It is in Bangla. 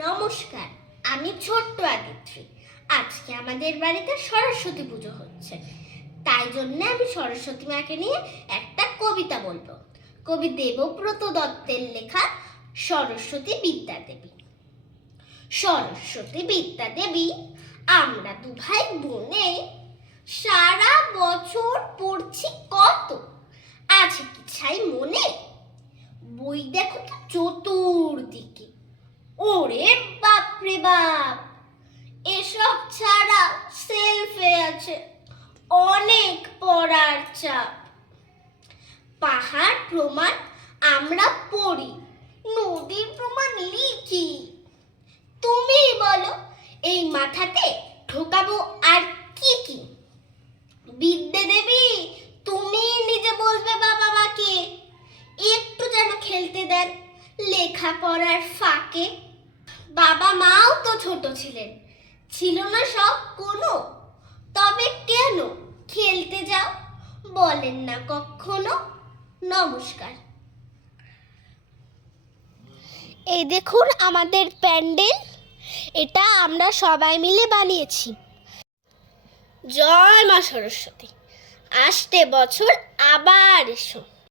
নমস্কার, আমি ছোট্ট আদিত্রী। আজকে আমাদের বাড়িতে সরস্বতী পুজো হচ্ছে। তাই জন্য আমি সরস্বতী মাকে নিয়ে একটা কবিতা বলব। কবি দেবব্রত দত্তের লেখা সরস্বতী বিদ্যা দেবী সরস্বতী বিদ্যা দেবী আমরা দু ভাই বোনে সারা বছর পড়ছি কত? আছে কি ছাই মনে? বই দেখো তো চতুর্দিকে। ওরে বাপরে বাপ। এসব ছাড়া সেলফে আছে অনেক পড়ার চাপ। পাহাড় প্রমাণ আমরা পড়ি, নদীর প্রমাণ লিখি। তুমি বলো, এই মাথাতে ঢোকাবো আর কি কি? বিদ্যে দেবী তুমি নিজে বলবে বাবা মাকে। একটু যেন খেলতে দেন, লেখাপড়ার ফাঁকে বাবা মাও তো ছোট ছিলেন। ছিল না সব কোনো। তবে কেন খেলতে যাও? বলেন না কখনো। নমস্কার। এই দেখুন আমাদের প্যান্ডেল। এটা আমরা সবাই মিলে বানিয়েছি। জয় মা সরস্বতী। আসতে বছর আবার এসো।